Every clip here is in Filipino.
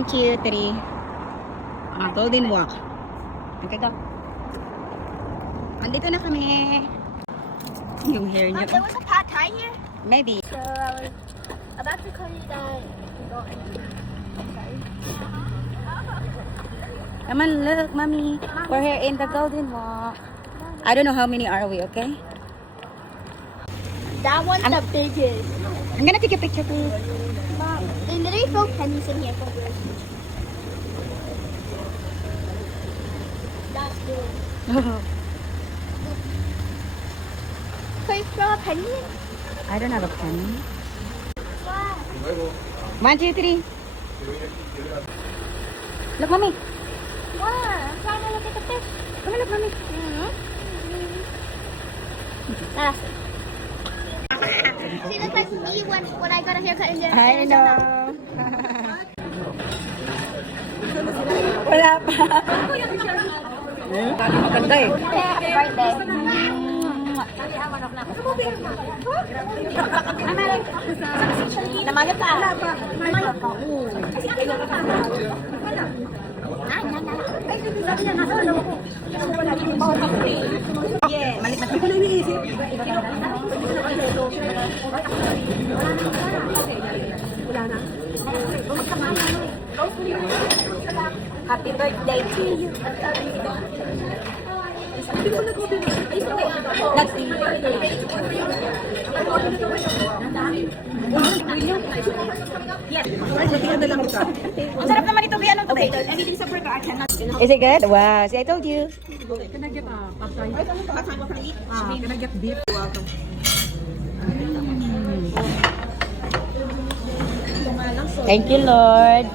1, 2, 3. Golden walk. Okay, go. Andito na kami. Yung hair niya. There was a pad thai here. Maybe. So I was about to call you that. Come on, look, mommy. We're here in the Golden Walk. I don't know how many are we, okay? That one's the biggest. I'm gonna take a picture, please. Mom, they literally throw pennies in here for this. That's good. Can you throw a penny in? I don't have a pen. Wow. 1, 2, 3. Look, mommy. Wow. I'm trying to look at the fish. Come on, look, mommy. That's it. She looks like me when I got a haircut in there. I know. Wala pa. Maganda eh. Happy birthday. Namayot ka. Namayot ka. Yeah, malik na. Hindi ko na iniisip. Wala na. Happy birthday to you. Ang sarap naman ito, Biano. Is it good? Wow, see, I told you. Can I get pad thai? Can I get beef? Thank you, Lord.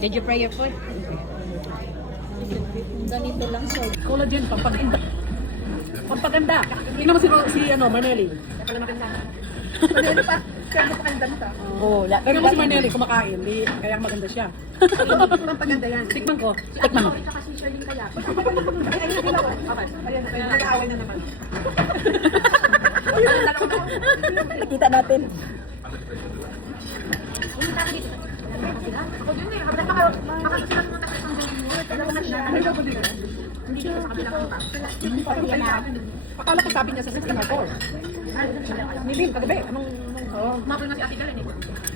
Did you pray your food? Ganito lang siya. Collagen, pampaganda. Pampaganda. Hindi naman si Maneli. Pala maganda. Maneli pa. Kaya napakaganda mo ta. Oh, Pero naman si Maneli kumakain. Kaya maganda siya. Pampaganda yan. Tikman ko. Tikman mo. Tsaka si Charlene kaya. Okay. Ayan, nag-aaway na naman. Nakita natin. Akala ko sabi niya sa 6 na 4. Nilin, kagabi. Anong... Mapul na si Ate Galen eh.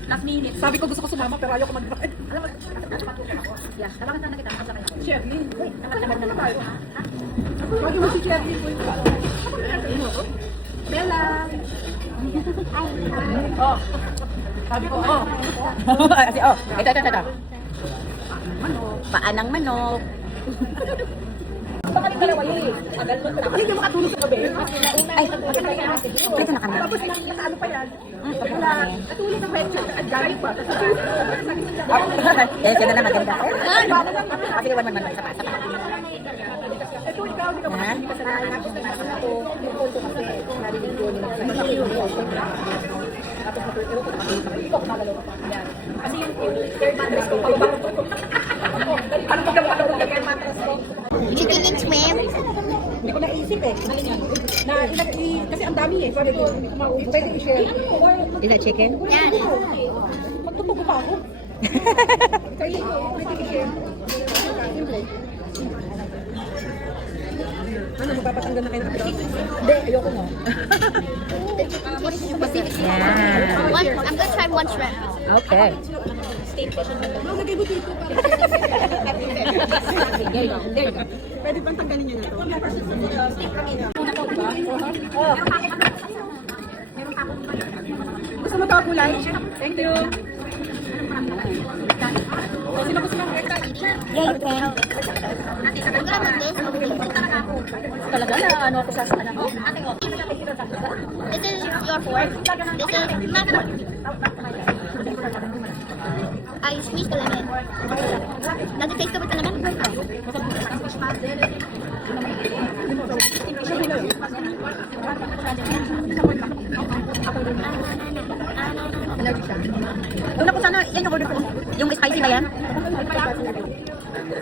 Last minute. Sabi ko gusto ko sumama pero ayaw ko mag-drive. Alam mo, yes. Tabangan sana kita. Sherlyn. Uy, naman na tayo. Bakit mo si Sherlyn? Bella. Oh. Sabi ko, oh. Kasi, oh, ito. Paanang manok. Baka yung dalawa yun eh. Hindi niya makatulog sa gabi. Ay, ito na kami. Tapos nakaano pa yan. Wala. Natulog ng medyo. At galing pa. Eh, dyan na lang maganda. Kasi iwan man isa pa. Ito ikaw, hindi ka makasindi ka sa lahat. Ako, yung phone ko kasi, narinig ko nila. Tapos natulog ko, hindi ko kumagalaw pa. Kasi yung third mattress ko, pagbabarot ko. Ano pagbabarot ko, third mattress ko. Chicken and swim. Hindi ko naisip eh. Kasi ang dami eh. Sorry ko, hindi ko mauubos. Pwede i-share. Is that chicken? Yeah. Magtutubo pa ako. Kaya pwede i-share. Ano, magpapatanggal na kayo ng apel? Hindi, ayoko mo. The chicken tastes specifically. Yeah. I'm gonna try one shrimp. Okay. Lagay mo dito pa. Pwede bang tanggalin niyo na to? Gusto mo ito kulay? Thank you. Sino gusto ng haircut? Yeah, you can. I'm gonna put this over here. Talaga na ano ako sa anak ko. This is your fork. This is my fork. I squeeze the lemon. Does it taste good with the lemon? Una ko sana, yan yung order ko. Yung spicy ba yan?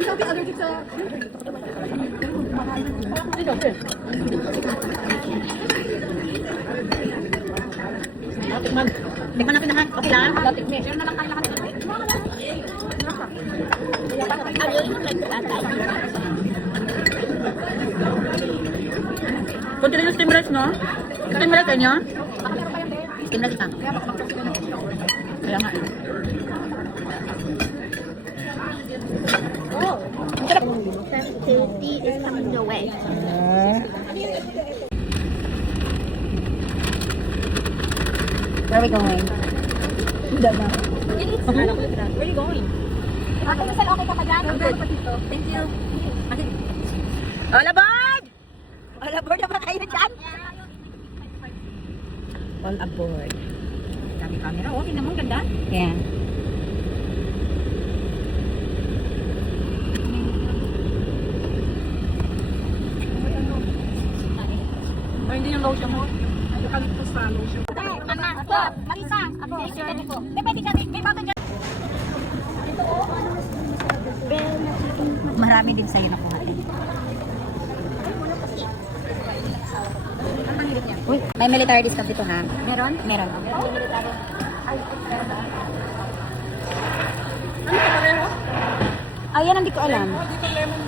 Sabi allergic sa... Tikman natin lahat. Okay lang? Tikman. Share na lang tayo lahat. Kunti lang yung steam rice, no? Steam rice, ano? Steam rice ka. Kaya nga. Sensitivity is coming your way. Where are we going? Where are you going? Ate, Giselle, okay ka pa dyan? Thank you. All aboard! All aboard na ba kayo dyan? All aboard. Dami camera. Oh, tingnan mo, ang ganda. Yeah. Ay, hindi yung lotion mo. Eucalyptus na lotion. Mama, ako, Marisa, ako, picture ko. Pwede ka rin, may bago dyan. Marami din sa'yo na kuha. Uy, may military discount dito ha. Meron? Meron. Ah, yan, hindi ko alam. Dito lemon.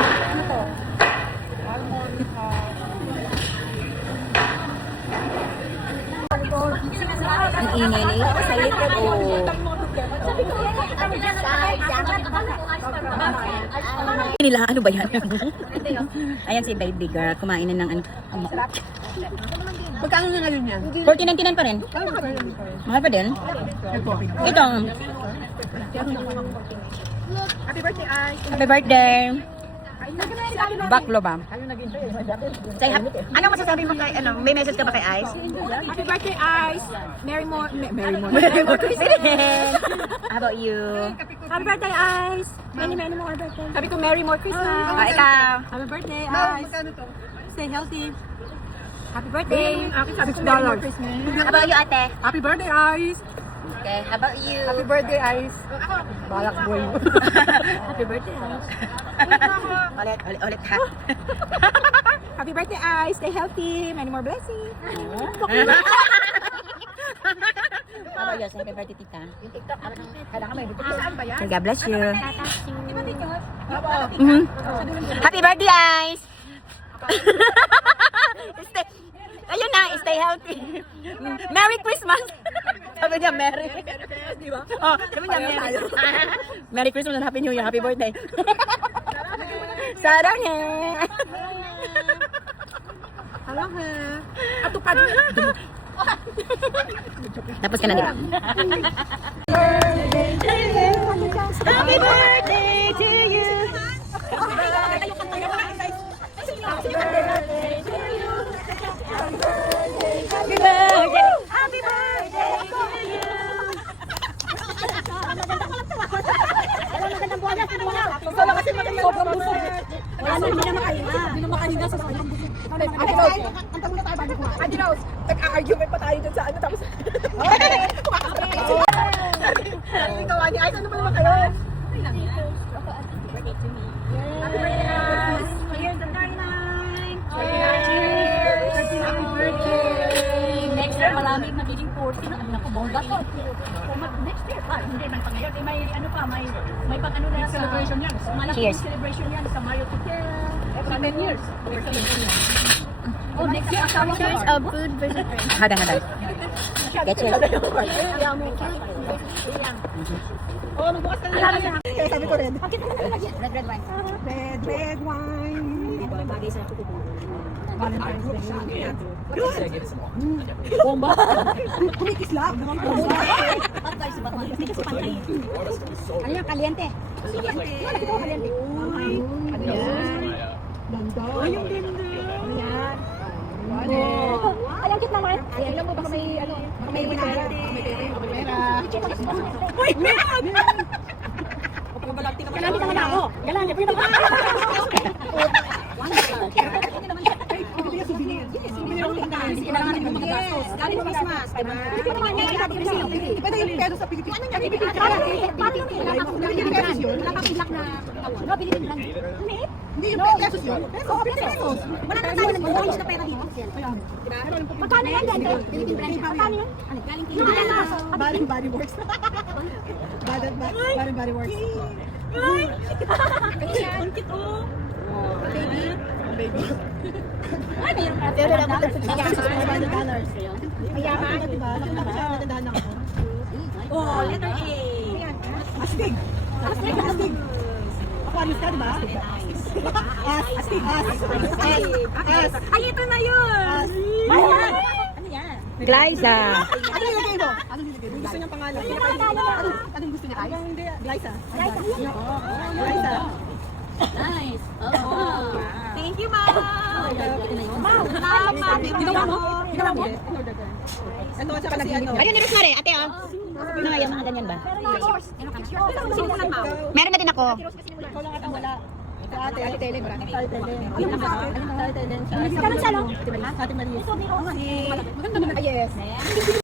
Ano to? Almond. Ang ingay na ito sa likod. Oh. Nila, ano ba yan? Ayan si baby girl, kumain na ng ano. Magkano na ngayon yan? 14.99 pa rin. Mahal pa din. Ito. Happy birthday, Ay. Happy birthday. Baklo ba? Say, anong masasabi mo kay, ano, may message ka ba kay Ice? Happy birthday, Ice. Merry more. Merry more Christmas. How about you? Happy birthday, Ice. Many more birthday. Sabi ko, Merry more Christmas. Ikaw. Happy birthday, Ice. Stay healthy. Happy birthday. Akin sabi ko, Merry more Christmas. How about you, ate? Happy birthday, Ice. Okay, how about you? Happy birthday, Ice. Balak boy. Happy birthday, Ice. Ulit ha. Happy birthday, Ice. Stay healthy. Many more blessings. How about you? Happy birthday, tita. Kailangan may birthday. Saan ba yan? So, God bless you. Opo. Mhm. Happy birthday, Ice! stay, ayun na, stay healthy. Merry Christmas! Sabi niya, Merry. Di ba? Oh, sabi niya, Merry. Merry Christmas and Happy New Year. Happy birthday. Saranghe! Alam ha. Atupad. Tapos ka na, di ba? Happy birthday to you! Happy birthday! Happy birthday to you! Wala kasi maganda sobrang busog. Wala na, hindi na makahinga. Hindi na makahinga sa sobrang busog. Ate Rose, antang muna tayo bago kumain. Ate Rose, nag-argument pa tayo dyan sa ano tapos. Sabi ko, Ate Ice, ano ba naman kayo? Happy birthday, Ice. Here's the 39. Cheers! Happy birthday! Next year, malamig magiging 40 na. Naku, bongga to. Next year, hindi man pa ngayon. May ano pa, may pang ano na sa... Celebration yan. Malaking Cheers. celebration yan sa Mario Hotel. Every 10 years. Oh, next year, asawa ko. Years of food versus drink. Hada. Get you. Oo, magbukas ka na lang. Kaya sabi ko red. Red wine. Red wine. Bagay sa kuko. Valentine's Day. Bomba. Kumikislap. Ano yung kaliente? Kaliente. Ano yan? Ganda. Ay, yung ganda. Ayan. Ay, ang cute naman. Ay, alam mo, baka may, ano, baka may pera. May pera. Uy, meron! Galanti naman ako. Galanti. Pwede naman ako. Souvenir ang tindahan. Hindi kailangan natin magagastos. Galing mo Christmas, diba? Pwede yung pedo sa Pilipinas. Ano yung Pilipinas? Hindi pesos yun. No, Philippine brand. Hindi yung pesos yun. Pesos. Wala na tayo nag-orange na pera dito. Magkano yan dito? Philippine brand. Magkano yun? Ano? Galing Philippines. Body works. Body works. Oh, letter A. Astig. Astig. Astig. Aquarius ka, di ba? Astig. Ay, ito na yun! Ano yan? Glyza. Ano nilagay mo? Ano nilagay mo? Gusto niyang pangalan. Anong gusto niya? Hindi. Glyza. Glyza. Nice. Oh. Thank you, ma'am. Salamat. Ginawa mo? Ginawa mo? Ito at saka si ano. Ayun, ni Rosemary. Ate, oh. Ano nga yung mga ganyan ba? Sinukulan, ma'am. Meron na din ako. Ikaw lang atang wala. Ito ate. Ate Telen. Ate Telen. Ate Telen. Ate Maria. Maganda naman. Yes.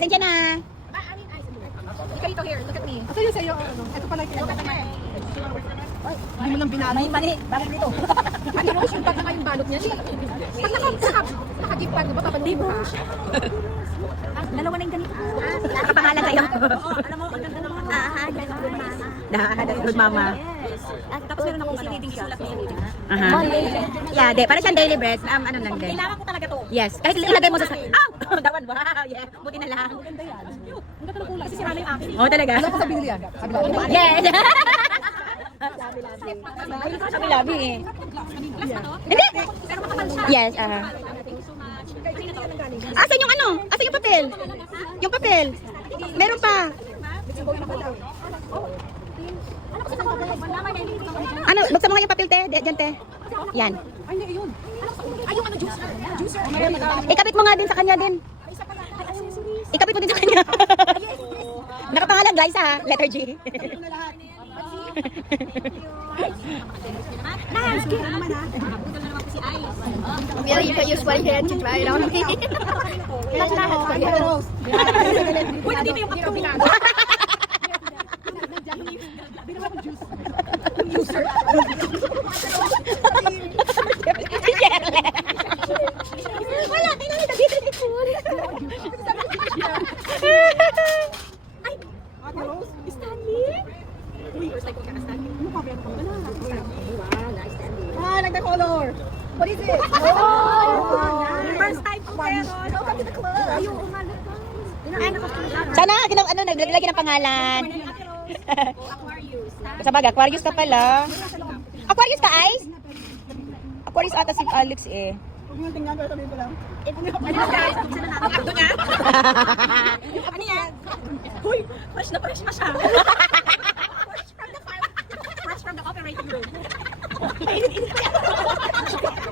Thank you na. Ikaw ito here. Look at me. Ito yung sa'yo. Ito pala yung hindi mo lang binalo. May mali. Bakit dito? Ano yung yung pag yung balot niya? Pag naka-gift card mo ba? Papaluin mo ka? Dalawa na yung ganito. Nakapangalan kayo. Alam mo, ang ganda naman. Good mama. Tapos meron akong reading sulat niya. Aha. Yeah, de. Para siyang daily bread. Ano lang din. Kailangan ko talaga to. Yes. Kahit ilagay mo sa... Oh! Dawan. Wow. Yeah. Buti na lang. Ang ganda ng kulay. Kasi sira na yung akin. Oh, talaga? Alam ko sa binili yan. Yes. Sabi labi eh. Hindi. Yes. Asan yung ano? Asan yung papel? Yung papel. Meron pa. Ano? Buksan mo nga yung papel, te. Diyan, te. Yan. Ay, hindi yun. Ay, yung ano, juicer. Juicer. Ikapit mo nga din sa kanya din. Ikapit mo din sa kanya. Nakapangalan, guys, ha? Letter G. Really, you can use one hand to dry it on me. Uy, nandito yung kapto. Wala, tingnan nito dito. Ah, nagda-color. What is it? First time ko pero. Welcome to the club. Sana, naglagay ng pangalan. Aquarius. Sa bagay, Aquarius ka pala. Aquarius ka, Ice? Aquarius ata si Alex eh. Huwag mo tingnan, pero sabihin ko lang. Ang kapto niya? Ano yan? Uy, fresh na siya. Fresh from the operating room.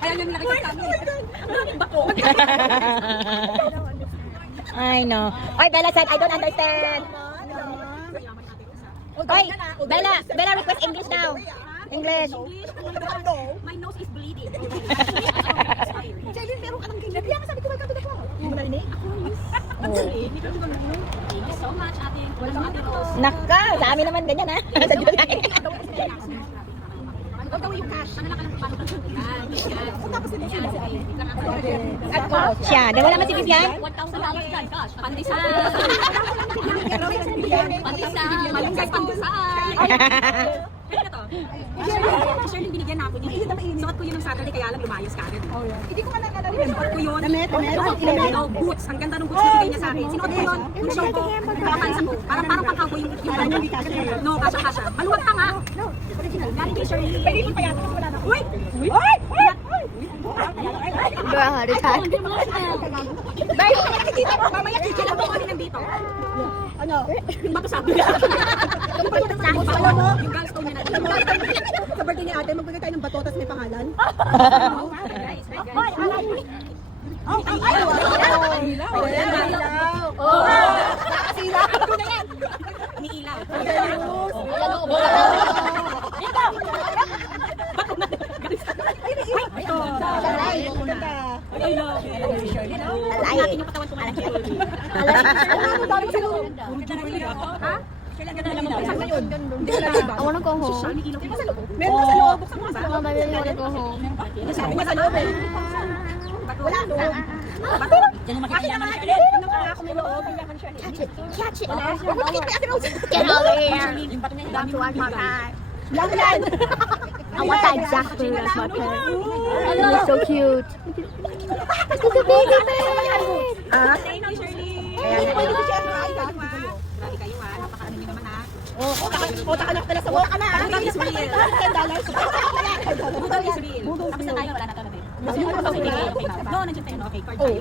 Kaya nyo nilagay sa kami. Maraming bako. I know. Oy, Bella said, I don't understand. Oy, Bella request English now. English. My nose is bleeding. Jelly, meron ka ng ganyan. Kaya sabi ko, welcome to the club. Hindi mo narinig? Thank you so much, ate. Ate Rose. Naka, sa amin naman ganyan ha. Sa July. Huwag daw yung cash. Ano lang ka lang paano ka? Tapos hindi sila. Siya, di wala man si Vivian? $1,000 yan, gosh. Pandesal. Pandesal. Malunggay pandesal. Kaya na to. Shirley, binigyan na ako niya. Suot ko yun ng Saturday, kaya alam lumayos ka agad. Hindi ko man nalala. Suot ko yun. Damit. No, boots. Ang ganda ng boots na bigay niya sa akin. Sinuot ko yun. Yung show ko. Nakapansa ko. Parang pang-cowboy yung no, kasha. Maluwag ka nga. Galing kay Shirley. Pwede ko pa yata. Wala na. Uy! Heart attack. Dahil mamaya kikilang ko kami nandito. Ano? Yung bato sabi niya. Yung bato sa akin. Alam mo? Yung gallstone niya na. Sa birthday ni ate, magbigay tayo ng bato, tapos may pangalan. Umiilaw. Natin yung katawan ko malaki. Ha? Kailan ganda naman isang na yun? I wanna go home. Meron ka sa loob. Buksan mo sa loob. Mom, I really wanna go home. Sabi niya sa loob eh. Wala loob. Diyan yung makikita naman. Tingnan ko ako may loob. Catch it. Huwag mo nakita ate Rose. Get over here. Yung bato niya. Back to one more time. I want that exactly as my pet. He's so cute. It's a baby bird. Ah, Thank you, Shirley. Grabe kayo ha. Napakaano nyo naman ha. Kota ka na pala sa walk ka na. Budol is real. $10. Budol is real. Tapos na tayo, wala na to na din. No, nandiyan tayo. Okay, card tayo.